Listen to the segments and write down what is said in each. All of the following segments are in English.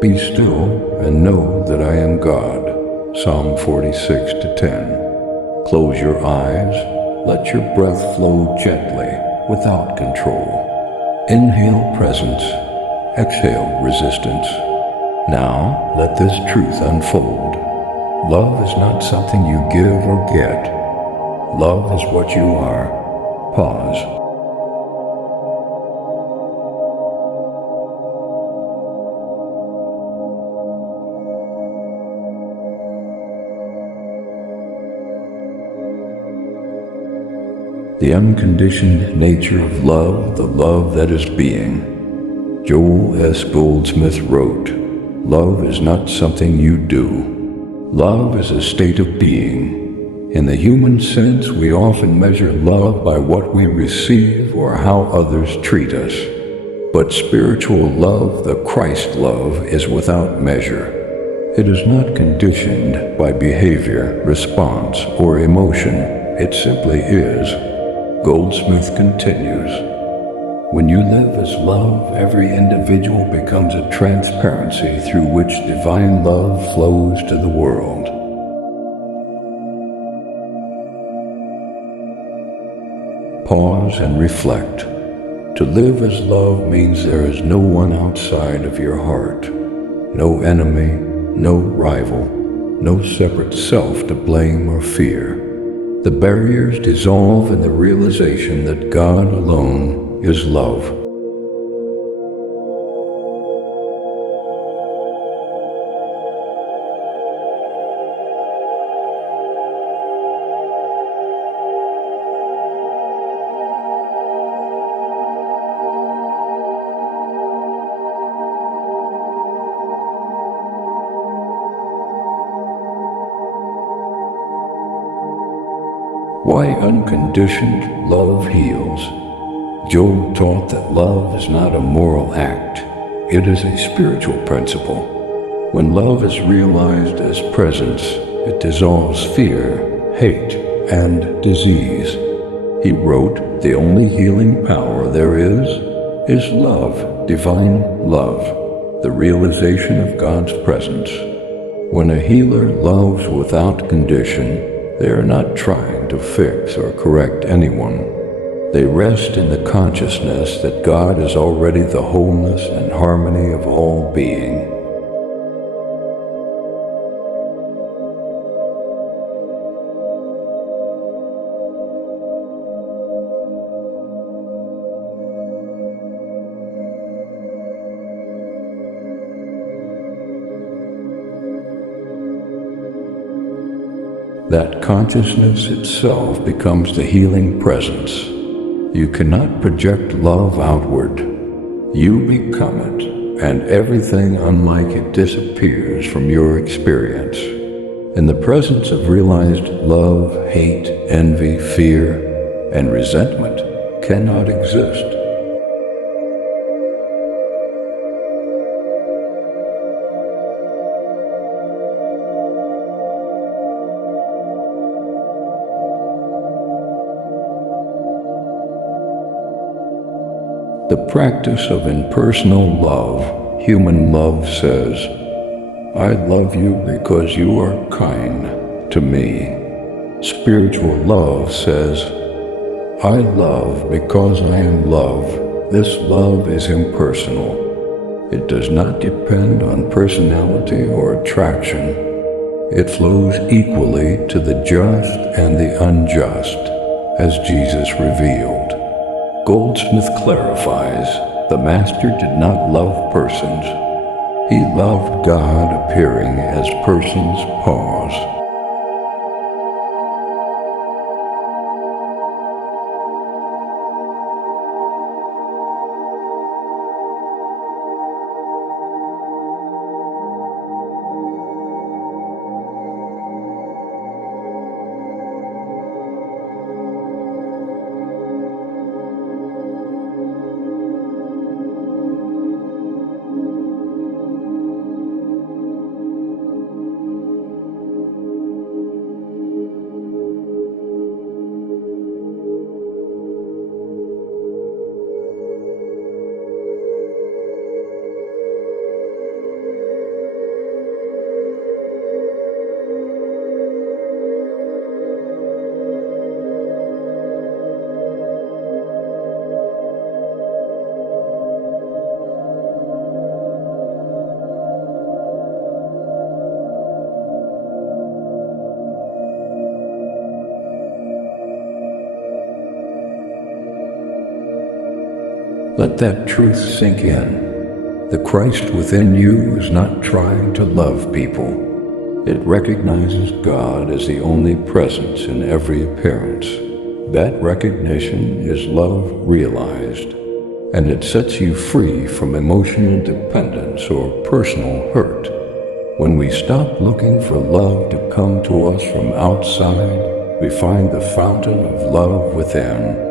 Be still and know that I am God. Psalm 46:10. Close your eyes. Let your breath flow gently, without control. Inhale presence. Exhale resistance. Now, let this truth unfold. Love is not something you give or get. Love is what you are. Pause. The unconditioned nature of love, the love that is being. Joel S. Goldsmith wrote, "Love is not something you do. Love is a state of being. In the human sense, we often measure love by what we receive or how others treat us. But spiritual love, the Christ love, is without measure. It is not conditioned by behavior, response, or emotion. It simply is." Goldsmith continues, "When you live as love, every individual becomes a transparency through which divine love flows to the world." Pause and reflect. To live as love means there is no one outside of your heart, no enemy, no rival, no separate self to blame or fear. The barriers dissolve in the realization that God alone is love. Why unconditioned love heals? Job taught that love is not a moral act. It is a spiritual principle. When love is realized as presence, it dissolves fear, hate, and disease. He wrote, "The only healing power there is love, divine love, the realization of God's presence." When a healer loves without condition, they are not trying to fix or correct anyone. They rest in the consciousness that God is already the wholeness and harmony of all being. That consciousness itself becomes the healing presence. You cannot project love outward. You become it, and everything unlike it disappears from your experience. In the presence of realized love, hate, envy, fear, and resentment cannot exist. The practice of impersonal love, human love says, "I love you because you are kind to me." Spiritual love says, "I love because I am love." This love is impersonal. It does not depend on personality or attraction. It flows equally to the just and the unjust, as Jesus revealed. Goldsmith clarifies, the Master did not love persons. He loved God appearing as persons. Pause. Let that truth sink in. The Christ within you is not trying to love people. It recognizes God as the only presence in every appearance. That recognition is love realized, and it sets you free from emotional dependence or personal hurt. When we stop looking for love to come to us from outside, we find the fountain of love within.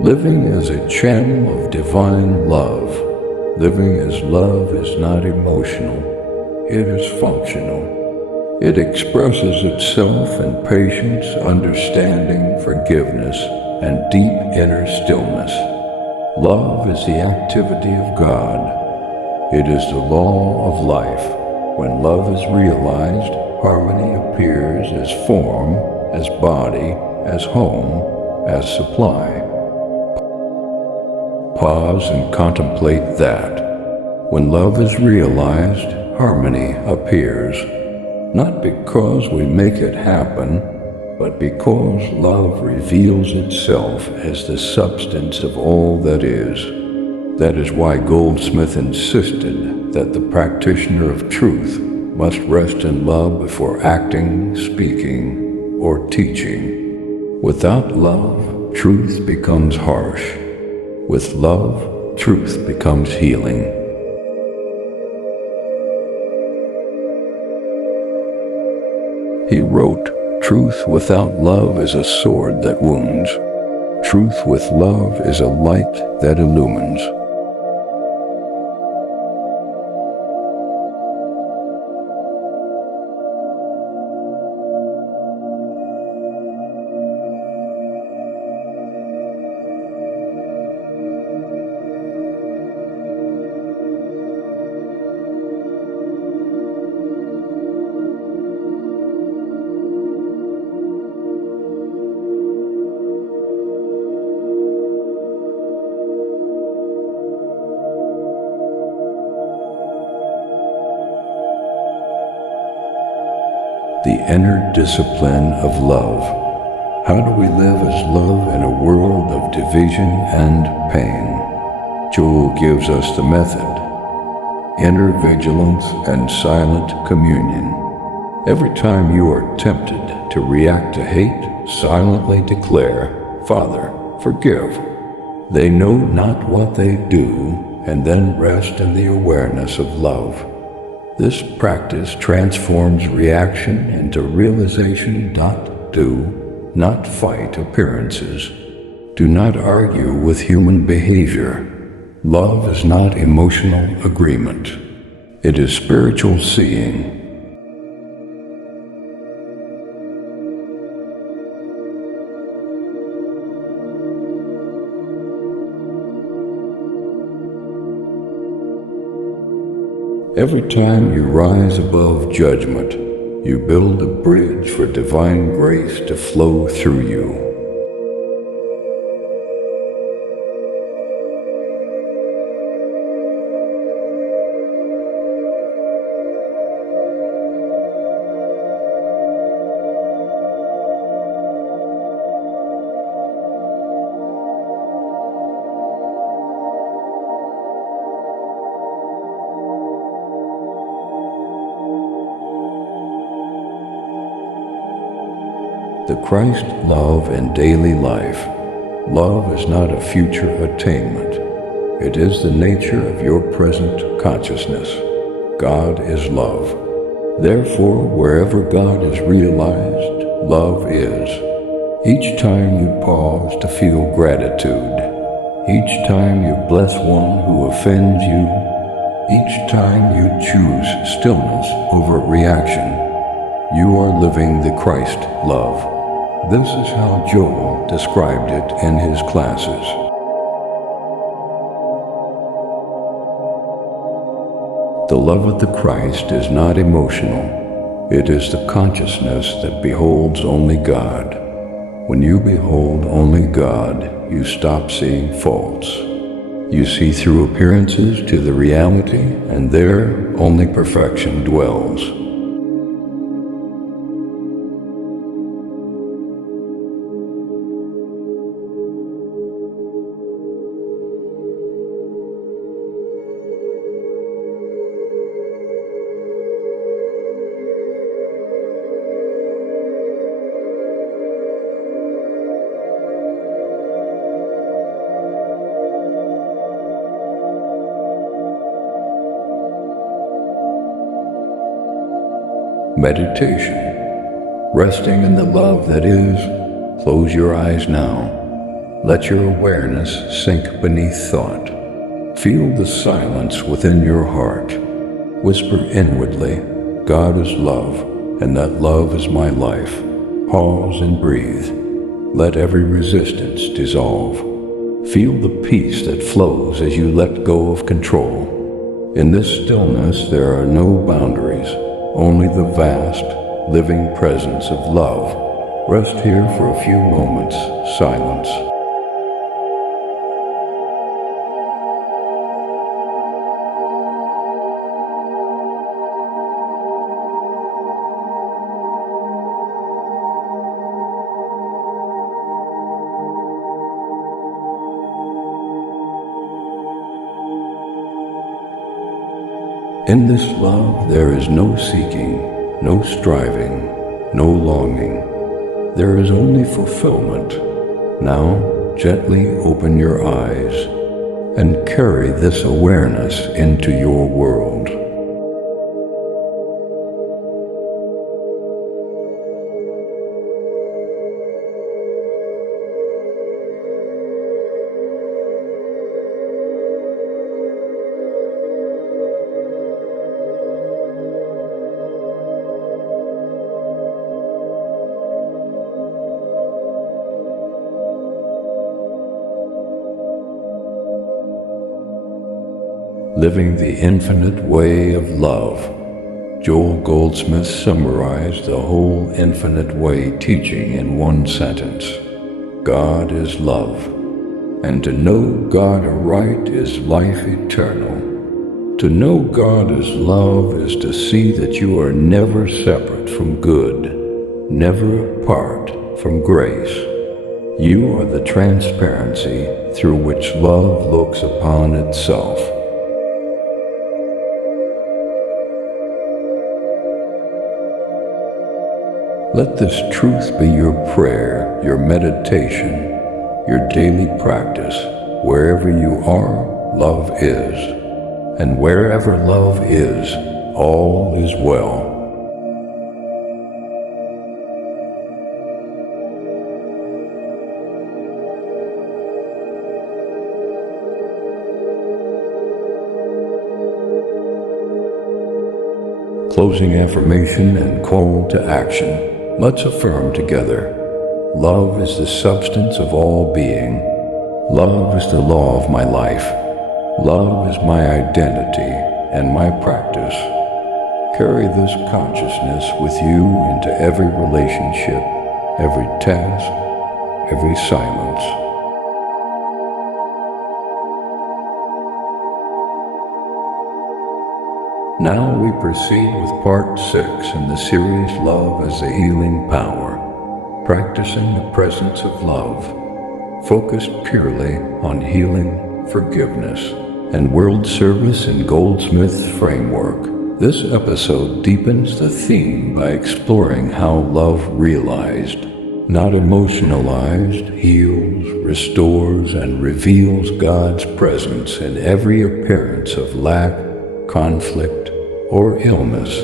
Living as a channel of divine love. Living as love is not emotional, it is functional. It expresses itself in patience, understanding, forgiveness, and deep inner stillness. Love is the activity of God. It is the law of life. When love is realized, harmony appears as form, as body, as home, as supply. Pause and contemplate that. When love is realized, harmony appears, not because we make it happen, but because love reveals itself as the substance of all that is. That is why Goldsmith insisted that the practitioner of truth must rest in love before acting, speaking, or teaching. Without love, truth becomes harsh. With love, truth becomes healing. He wrote, "Truth without love is a sword that wounds. Truth with love is a light that illumines." The inner discipline of love. How do we live as love in a world of division and pain? Joel gives us the method: inner vigilance and silent communion. Every time you are tempted to react to hate, silently declare, "Father, forgive. They know not what they do," and then rest in the awareness of love. This practice transforms reaction into realization. Not fight appearances. Do not argue with human behavior. Love is not emotional agreement. It is spiritual seeing. Every time you rise above judgment, you build a bridge for divine grace to flow through you. The Christ love in daily life. Love is not a future attainment. It is the nature of your present consciousness. God is love. Therefore, wherever God is realized, love is. Each time you pause to feel gratitude, each time you bless one who offends you, each time you choose stillness over reaction, you are living the Christ love. This is how Joel described it in his classes. The love of the Christ is not emotional. It is the consciousness that beholds only God. When you behold only God, you stop seeing faults. You see through appearances to the reality, and there only perfection dwells. Meditation. Resting in the love that is. Close your eyes now. Let your awareness sink beneath thought. Feel the silence within your heart. Whisper inwardly, God is love, and that love is my life. Pause and breathe. Let every resistance dissolve. Feel the peace that flows as you let go of control. In this stillness, there are no boundaries. Only the vast, living presence of love. Rest here for a few moments, silence. In this love, there is no seeking, no striving, no longing. There is only fulfillment. Now, gently open your eyes and carry this awareness into your world. Living the Infinite Way of Love. Joel Goldsmith summarized the whole Infinite Way teaching in one sentence. God is love, and to know God aright is life eternal. To know God as love is to see that you are never separate from good, never apart from grace. You are the transparency through which love looks upon itself. Let this truth be your prayer, your meditation, your daily practice. Wherever you are, love is. And wherever love is, all is well. Closing affirmation and call to action. Let's affirm together. Love is the substance of all being. Love is the law of my life. Love is my identity and my practice. Carry this consciousness with you into every relationship, every task, every silence. Now we proceed with part 6 in the series Love as a Healing Power, practicing the presence of love, focused purely on healing, forgiveness, and world service in Goldsmith framework. This episode deepens the theme by exploring how love realized, not emotionalized, heals, restores, and reveals God's presence in every appearance of lack, conflict, or illness.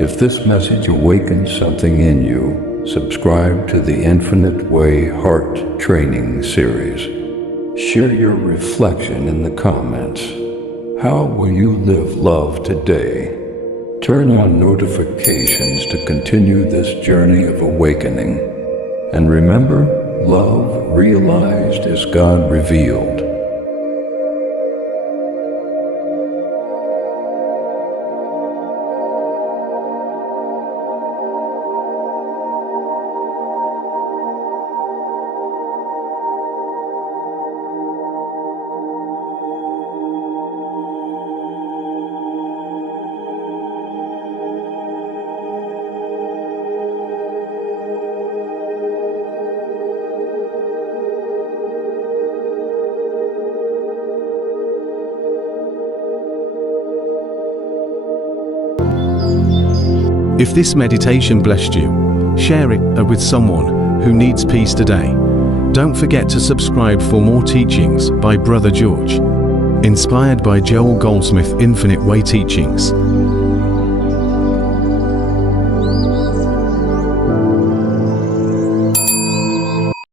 If If this message awakens something in you, subscribe to the Infinite Way Heart Training Series. Share your reflection in the comments. How will you live love today? Turn on notifications to continue this journey of awakening. And remember, love realized is God revealed. If this meditation blessed you, share it with someone who needs peace today. Don't forget to subscribe for more teachings by Brother George. Inspired by Goldsmith Infinite Way Teachings.